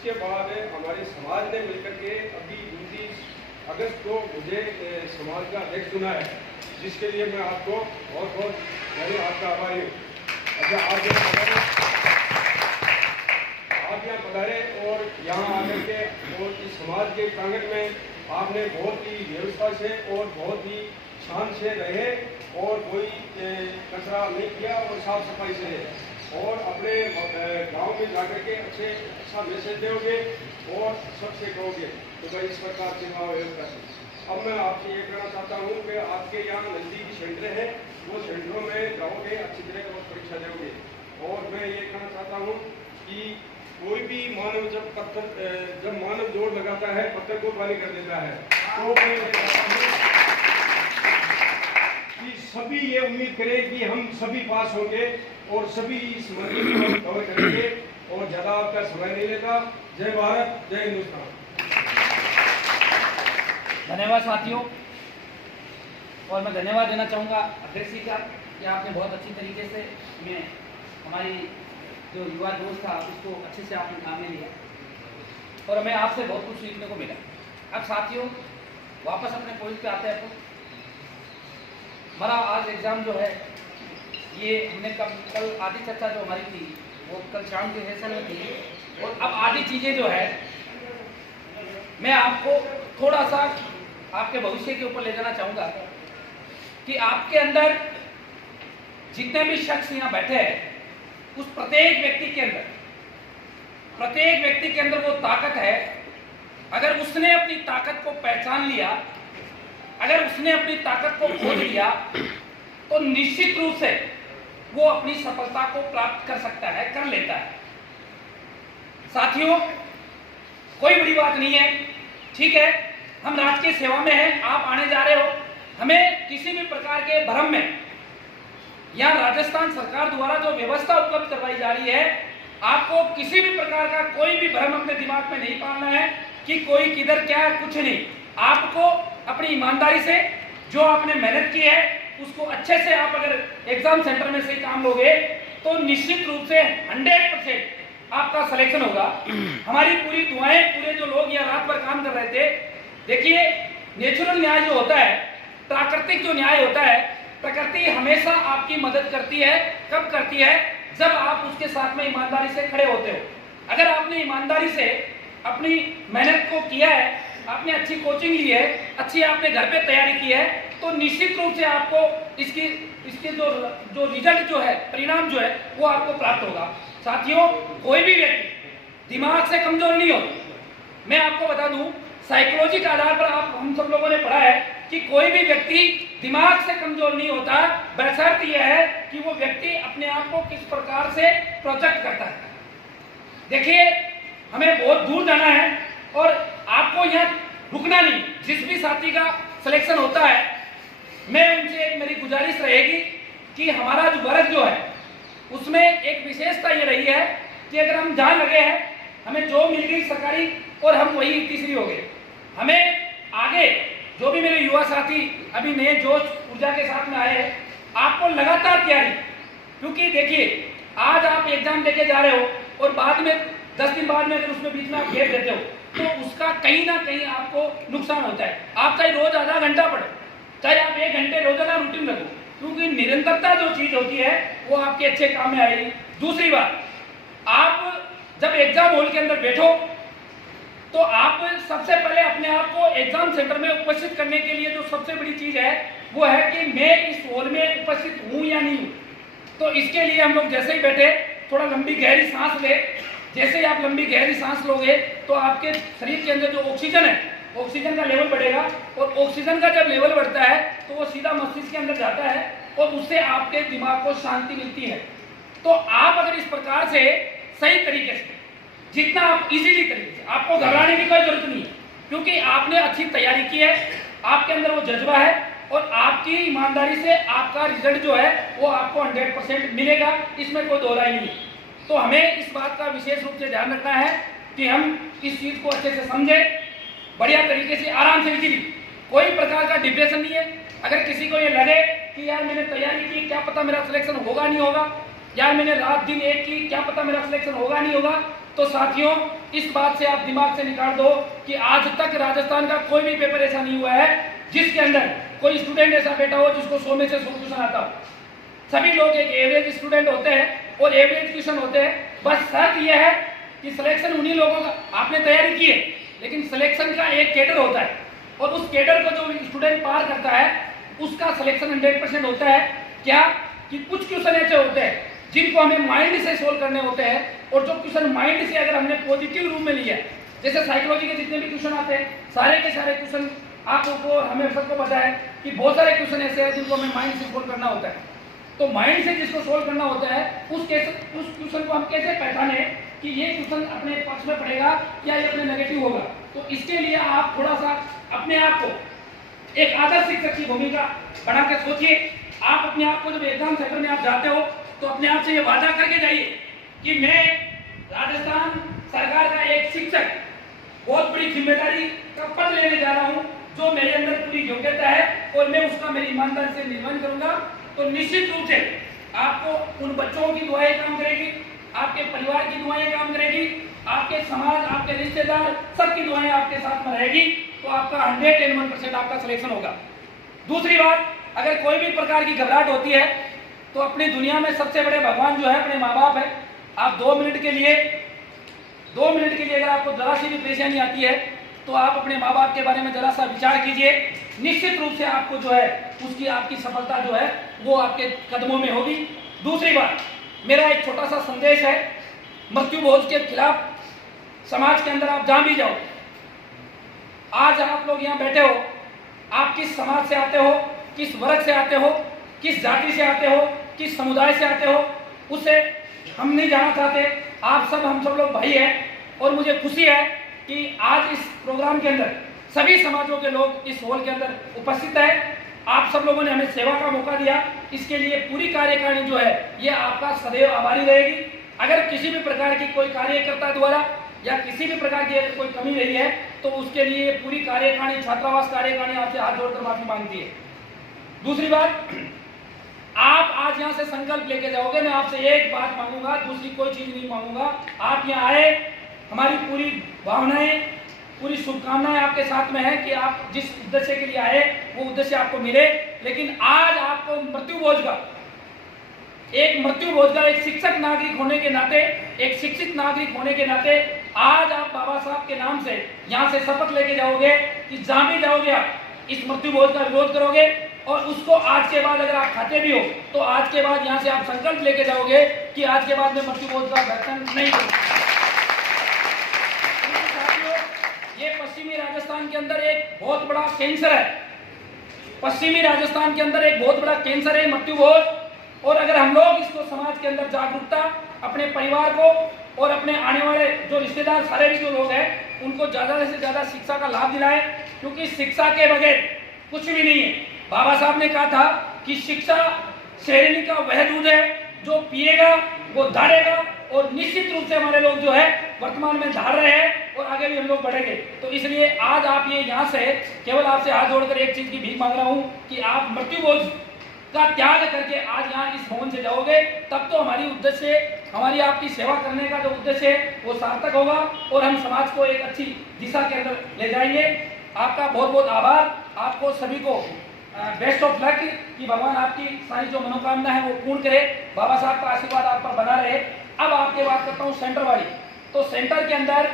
इसके बाद हमारे समाज ने मिलकर के अभी 29 अगस्त को मुझे समाज का अध्यक्ष चुना है, जिसके लिए मैं आपको बहुत बहुत पहले आपका आभारी हूँ। अच्छा, आप यहाँ पधारे और यहाँ आकर के और इस समाज के प्रांगण में आपने बहुत ही व्यवस्था से और बहुत ही शान से रहे और कोई कचरा नहीं किया और साफ सफाई से रहे और अपने गांव में जाकर के अच्छा मैसेज दोगे और सबसे कहोगे तो भाई इस प्रकार सेवा व्यवस्था है। अब मैं आपसे ये कहना चाहता हूँ कि आपके यहाँ नज़दीकी सेंटर है, वो सेंटरों में जाओगे, अच्छी तरह और परीक्षा दोगे। और मैं ये कहना चाहता हूँ कि कोई भी मानव जब मानव जोड़ लगाता है पत्थर को पानी कर देता है, तो मैं ये कहता हूँ कि सभी ये उम्मीद करें कि हम सभी पास होंगे और सभी इस मंदिर को कवर करेंगे और ज़्यादा आपका समय नहीं लेता। जय भारत, जय हिंदुस्तान। धन्यवाद साथियों। और मैं धन्यवाद देना चाहूँगा अध्यक्ष जी का कि आपने बहुत अच्छी तरीके से में हमारी जो युवा दोस्त था उसको अच्छे से आपने काम में लिया और हमें आपसे बहुत कुछ सीखने को मिला। अब साथियों वापस अपने पॉइंट पे आते हैं। तो हमारा आज एग्ज़ाम जो है ये हमने कल आधी चर्चा जो हमारी थी वो कल शाम के सेशन में थी और अब आधी चीज़ें जो है मैं आपको थोड़ा सा आपके भविष्य के ऊपर ले जाना चाहूँगा कि आपके अंदर जितने भी शख्स यहाँ बैठे हैं उस प्रत्येक व्यक्ति के अंदर वो ताकत है। अगर उसने अपनी ताकत को पहचान लिया, अगर उसने अपनी ताकत को खोज लिया तो निश्चित रूप से वो अपनी सफलता को प्राप्त कर सकता है, कर लेता है। साथियों कोई बड़ी बात नहीं है, ठीक है, हम राष्ट्र की सेवा में हैं, आप आने जा रहे हो, हमें किसी भी प्रकार के भ्रम में यहाँ राजस्थान सरकार द्वारा जो व्यवस्था उपलब्ध करवाई जा रही है, आपको किसी भी प्रकार का कोई भी भ्रम अपने दिमाग में नहीं पालना है कि कोई किधर क्या है, कुछ नहीं। आपको अपनी ईमानदारी से जो आपने मेहनत की है उसको अच्छे से आप अगर एग्जाम सेंटर में से काम लोगे तो निश्चित रूप से 100% आपका सिलेक्शन होगा। हमारी पूरी दुआएं, पूरे जो लोग यहाँ रात भर काम कर रहे थे, देखिए नेचुरल न्याय जो होता है, प्राकृतिक जो न्याय होता है, प्रकृति हमेशा आपकी मदद करती है। कब करती है? जब आप उसके साथ में ईमानदारी से खड़े होते हो। अगर आपने ईमानदारी से अपनी मेहनत को किया है, आपने अच्छी कोचिंग ली है, अच्छी आपने घर पे तैयारी की है, तो निश्चित रूप से आपको इसके जो रिजल्ट जो है, परिणाम जो है वो आपको प्राप्त होगा। साथियों कोई भी व्यक्ति दिमाग से कमजोर नहीं होता। मैं आपको बता दूं साइकोलॉजी के आधार पर हम सब लोगों ने पढ़ा है कि कोई भी व्यक्ति दिमाग से कमजोर नहीं होता, बशर्त यह है कि वो व्यक्ति अपने आप को किस प्रकार से प्रोजेक्ट करता है। देखिए हमें बहुत दूर जाना है और आपको यहाँ रुकना नहीं। जिस भी साथी का सिलेक्शन होता है, मैं उनसे मेरी गुजारिश रहेगी कि हमारा जो वर्ग जो है उसमें एक विशेषता ये रही है कि अगर हम जहाँ लगे हैं, हमें जॉब मिल गई सरकारी और हम वही तीसरी हो गए, हमें आगे जो भी मेरे युवा साथी अभी नए जोश ऊर्जा के साथ में आए हैं, आपको लगातार तैयारी, क्योंकि देखिए आज आप एग्जाम देके जा रहे हो और बाद में 10 दिन बाद में अगर उसमें बीच में आप गैप देते हो तो उसका कहीं ना कहीं आपको नुकसान होता है। आप चाहे रोज आधा घंटा पढ़ो, चाहे आप 1 घंटे रोजाना रूटीन रखो, क्योंकि निरंतरता जो चीज होती है वो आपके अच्छे काम में आएगी। दूसरी बात, आप जब एग्जाम हॉल के अंदर बैठो तो आप सबसे पहले अपने आप को एग्जाम सेंटर में उपस्थित करने के लिए जो सबसे बड़ी चीज है वो है कि मैं इस हॉल में उपस्थित हूं या नहीं हूं। तो इसके लिए हम लोग जैसे ही बैठे थोड़ा लंबी गहरी सांस ले। जैसे ही आप लंबी गहरी सांस लोगे तो आपके शरीर के अंदर जो ऑक्सीजन है, ऑक्सीजन का लेवल बढ़ेगा और ऑक्सीजन का जब लेवल बढ़ता है तो वो सीधा मस्तिष्क के अंदर जाता है और उससे आपके दिमाग को शांति मिलती है। तो आप अगर इस प्रकार से सही तरीके से, जितना आप इजीली तरीके से, आपको घबराने की कोई जरूरत नहीं है, क्योंकि आपने अच्छी तैयारी की है, आपके अंदर वो जज्बा है और आपकी ईमानदारी से आपका रिजल्ट जो है वो आपको 100% मिलेगा, इसमें कोई दो राय नहीं है। तो हमें इस बात का विशेष रूप से ध्यान रखना है कि हम इस चीज को अच्छे से समझें, बढ़िया तरीके से, आराम से, इजीली, कोई प्रकार का डिप्रेशन नहीं है। अगर किसी को ये लगे कि यार मैंने तैयारी की, क्या पता मेरा सिलेक्शन होगा नहीं होगा, यार मैंने रात दिन एक की, क्या पता मेरा सिलेक्शन होगा नहीं होगा, तो साथियों इस बात से आप दिमाग से निकाल दो कि आज तक राजस्थान का कोई भी पेपर ऐसा नहीं हुआ है जिसके अंदर कोई स्टूडेंट ऐसा बैठा हो जिसको 100 में से 100 क्वेश्चन आता हो। सभी लोग एक एवरेज स्टूडेंट होते हैं और एवरेज क्वेश्चन होते हैं। बस शर्त यह है कि सिलेक्शन उन्हीं लोगों का, आपने तैयारी की है लेकिन सिलेक्शन का एक कैडर होता है और उस कैडर को जो स्टूडेंट पार करता है उसका सिलेक्शन 100% होता है। क्या कि कुछ क्वेश्चन ऐसे होते हैं जिनको हमें माइंड से सोल्व करने होते हैं और जो क्वेश्चन माइंड से अगर हमने पॉजिटिव रूप में लिया है, जैसे साइकोलॉजी के जितने भी क्वेश्चन आते हैं सारे के सारे क्वेश्चन आपको हमें सबको पता है कि बहुत सारे क्वेश्चन ऐसे हैं जिनको हमें माइंड से सोल्व करना होता है। तो माइंड से जिसको सोल्व करना होता है उस क्वेश्चन को हम कैसे पहचाने कि ये क्वेश्चन अपने पक्ष में पड़ेगा या ये अपने नेगेटिव होगा। तो इसके लिए आप थोड़ा सा अपने आप को एक आदर्श शिक्षक की भूमिका बना के सोचिए। आप अपने आप को जब एग्जाम सेंटर में आप जाते हो तो अपने आप से ये वादा करके जाइए कि मैं राजस्थान सरकार का एक शिक्षक बहुत बड़ी जिम्मेदारी का पद लेने जा रहा हूं, जो मेरे अंदर पूरी योग्यता है और मैं उसका मेरी ईमानदारी से निर्वहन करूंगा। तो निश्चित रूप से आपको उन बच्चों की दुआएं काम करेगी, आपके परिवार की दुआएं काम करेगी, आपके समाज, आपके रिश्तेदार सबकी दुआएं आपके साथ में रहेगी। तो आपका 101% आपका सिलेक्शन होगा। दूसरी बात, अगर कोई भी प्रकार की घबराहट होती है तो अपनी दुनिया में सबसे बड़े भगवान जो है अपने माँ बाप है। आप 2 मिनट के लिए अगर आपको जरा सी भी परेशानी आती है तो आप अपने माँ बाप के बारे में जरा सा विचार कीजिए। निश्चित रूप से आपको जो है उसकी आपकी सफलता जो है वो आपके कदमों में होगी। दूसरी बात, मेरा एक छोटा सा संदेश है, मृत्यु भोज के खिलाफ समाज के अंदर आप जहां भी जाओ, आज आप लोग यहाँ बैठे हो, आप किस समाज से आते हो, किस वर्ग से आते हो, किस जाति से आते हो, किस समुदाय से आते हो, उसे हम नहीं जानना चाहते। आप सब, हम सब लोग भाई हैं और मुझे खुशी है कि आज इस प्रोग्राम के अंदर सभी समाजों के लोग इस हॉल के अंदर उपस्थित है। आप सब लोगों ने हमें सेवा का मौका दिया, इसके लिए पूरी कार्यकारिणी जो है ये आपका सदैव आभारी रहेगी। अगर किसी भी प्रकार की कोई कार्यकर्ता द्वारा या किसी भी प्रकार की अगर कोई कमी रही है तो उसके लिए पूरी कार्यकारिणी, छात्रावास कार्यकारिणी आपसे हाथ जोड़कर माफी मांगती है। दूसरी बात, आप आज यहाँ से संकल्प लेके जाओगे, मैं आपसे एक बात मांगूंगा, दूसरी कोई चीज नहीं मांगूंगा। आप यहाँ आए, हमारी पूरी भावनाएं, पूरी शुभकामनाएं आपके साथ में है कि आप जिस उद्देश्य के लिए आए वो उद्देश्य आपको मिले। लेकिन आज आपको मृत्यु भोज का एक शिक्षक नागरिक होने के नाते, एक शिक्षित नागरिक होने के नाते आज आप बाबा साहब के नाम से यहाँ से शपथ लेके जाओगे कि जहां भी जाओगे आप इस मृत्यु भोज का विरोध करोगे और उसको आज के बाद अगर आप खाते भी हो तो आज के बाद यहाँ से आप संकल्प लेके जाओगे कि आज के बाद में मृत्यु भोज का भक्षण नहीं करूंगा। ये पश्चिमी राजस्थान के अंदर एक बहुत बड़ा कैंसर है, पश्चिमी राजस्थान के अंदर एक बहुत बड़ा कैंसर है मृत्यु भोज। और अगर हम लोग इसको समाज के अंदर जागरूकता, अपने परिवार को और अपने आने वाले जो रिश्तेदार सारे भी जो लोग हैं उनको ज़्यादा से ज़्यादा शिक्षा का लाभ दिलाएं, क्योंकि शिक्षा के बगैर कुछ भी नहीं है। बाबा साहब ने कहा था कि शिक्षा शेरनी का वह दूध है जो पिएगा वो धारेगा, और निश्चित रूप से हमारे लोग जो है वर्तमान में धार रहे हैं और आगे भी हम लोग बढ़ेंगे। तो इसलिए आज आप ये यहाँ से केवल आपसे हाथ जोड़कर एक चीज की भीख मांग रहा हूँ कि आप मृत्यु भोज का त्याग करके आज यहाँ इस भवन से जाओगे, तब तो हमारी उद्देश्य, हमारी आपकी सेवा करने का जो उद्देश्य है वो सार्थक होगा और हम समाज को एक अच्छी दिशा के अंदर ले जाएंगे। आपका बहुत बहुत आभार। आपको सभी को बेस्ट ऑफ लक कि भगवान आपकी सारी जो मनोकामना है वो पूर्ण करे, बाबा साहब का आशीर्वाद आप पर बना रहे। अब आपके बात करता हूँ सेंटर वाली। तो सेंटर के अंदर